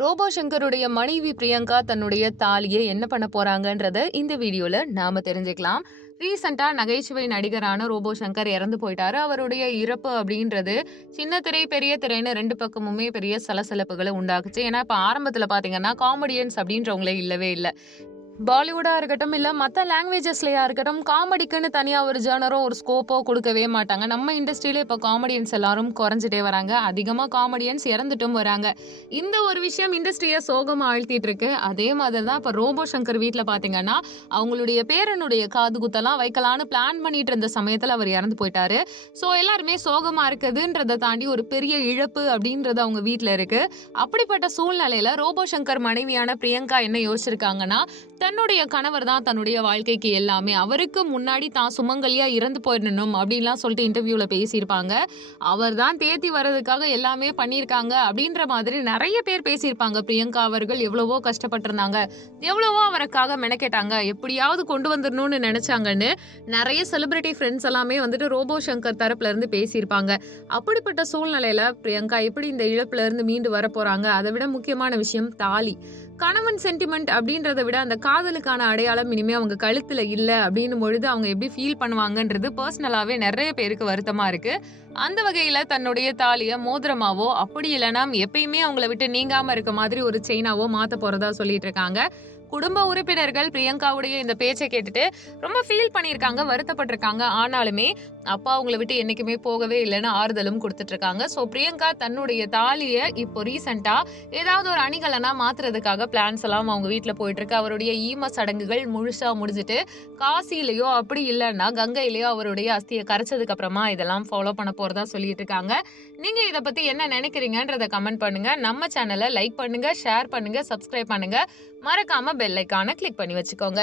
Robot சங்கருடைய மனைவி பிரியங்கா தன்னுடைய தாலியை என்ன பண்ண போறாங்கன்றத இந்த வீடியோல நாம தெரிஞ்சுக்கலாம். ரீசெண்டாக நகைச்சுவை நடிகரான ரோபோ சங்கர் இறந்து போயிட்டாரு. அவருடைய இறப்பு அப்படின்றது சின்ன திரை பெரிய திரைன்னு ரெண்டு பக்கமுமே பெரிய சலசலப்புகளை உண்டாக்குச்சு. ஏன்னா இப்போ ஆரம்பத்தில் பார்த்தீங்கன்னா காமெடியன்ஸ் அப்படின்றவங்களே இல்லவே இல்லை. பாலிவுடாக இருக்கட்டும் இல்லை மற்ற லாங்குவேஜஸ்லையாக இருக்கட்டும் காமெடிக்குன்னு தனியாக ஒரு ஜேனரோ ஒரு ஸ்கோப்போ கொடுக்கவே மாட்டாங்க. நம்ம இண்டஸ்ட்ரியில் இப்போ காமெடியன்ஸ் எல்லாரும் குறைஞ்சிட்டே வராங்க. அதிகமாக காமெடியன்ஸ் இறந்துட்டும் வராங்க. இந்த ஒரு விஷயம் இண்டஸ்ட்ரியை சோகமாக ஆழ்த்திட்டு இருக்கு அதே மாதிரி தான் இப்போ ரோபோ சங்கர் வீட்டில் பார்த்தீங்கன்னா அவங்களுடைய பேரனுடைய காது குத்தெல்லாம் வைக்கலான்னு பிளான் பண்ணிட்டு இருந்த சமயத்தில் அவர் இறந்து போயிட்டாரு. ஸோ எல்லாருமே சோகமாக இருக்குதுன்றதை தாண்டி ஒரு பெரிய இழப்பு அப்படின்றது அவங்க வீட்டில் இருக்கு. அப்படிப்பட்ட சூழ்நிலையில் ரோபோ சங்கர் மனைவியான பிரியங்கா என்ன யோசிச்சிருக்காங்கன்னா தன்னுடைய கணவர் தான் தன்னுடைய வாழ்க்கைக்கு எல்லாமே. அவருக்கு முன்னாடி தான் சுமங்கலியா இறந்து போயிடணும் அப்படின்லாம் சொல்லிட்டு இன்டர்வியூல பேசியிருப்பாங்க. அவர் தான் தேத்தி வர்றதுக்காக எல்லாமே பண்ணியிருக்காங்க அப்படின்ற மாதிரி நிறைய பேர் பேசியிருப்பாங்க. பிரியங்கா அவர்கள் எவ்வளவோ கஷ்டப்பட்டிருந்தாங்க. எவ்வளவோ அவருக்காக மெனக்கெட்டாங்க. எப்படியாவது கொண்டு வந்துடணும்னு நினைச்சாங்கன்னு நிறைய செலிபிரிட்டி ஃப்ரெண்ட்ஸ் எல்லாமே வந்துட்டு ரோபோ சங்கர் தரப்புல இருந்து பேசியிருப்பாங்க. அப்படிப்பட்ட சூழ்நிலையில பிரியங்கா எப்படி இந்த இழப்புல இருந்து மீண்டு வர போறாங்க? அதை விட முக்கியமான விஷயம் தாலி. கணவன் சென்டிமெண்ட் அப்படின்றத விட அந்த காதலுக்கான அடையாளம் இனிமே அவங்க கழுத்துல இல்லை அப்படின்னும் பொழுது அவங்க எப்படி ஃபீல் பண்ணுவாங்கன்றது பர்சனலாவே நிறைய பேருக்கு வருத்தமா இருக்கு. அந்த வகையில தன்னுடைய தாலிய மோதிரமாவோ அப்படி இல்லைன்னா எப்பயுமே அவங்கள விட்டு நீங்காம இருக்க மாதிரி ஒரு செயினாவோ மாத்த போறதா சொல்லிட்டு இருக்காங்க. குடும்ப உறுப்பினர்கள் பிரியங்காவுடைய இந்த பேச்சை கேட்டுட்டு ரொம்ப ஃபீல் பண்ணியிருக்காங்க வருத்தப்பட்டிருக்காங்க. ஆனாலுமே அப்பா அவங்கள விட்டு என்னைக்குமே போகவே இல்லைன்னு ஆறுதலும் கொடுத்துட்டு இருக்காங்க ஸோ பிரியங்கா தன்னுடைய தாலியை இப்போ ரீசெண்டா ஏதாவது ஒரு அணிகலனா மாத்துறதுக்காக பிளான்ஸ் எல்லாம் அவங்க வீட்டில் போயிட்டு இருக்கு அவருடைய ஈம சடங்குகள் முழுசா முடிஞ்சிட்டு காசிலேயோ அப்படி இல்லைன்னா கங்கையிலேயோ அவருடைய அஸ்தியை கரைச்சதுக்கு அப்புறமா இதெல்லாம் ஃபாலோ பண்ண போறதா சொல்லிட்டு இருக்காங்க நீங்க இதை பத்தி என்ன நினைக்கிறீங்கன்றத கமெண்ட் பண்ணுங்க. நம்ம சேனலை லைக் பண்ணுங்க ஷேர் பண்ணுங்க சப்ஸ்கிரைப் பண்ணுங்க. மறக்காம பெல் ஐக்கானை கிளிக் பண்ணி வச்சுக்கோங்க.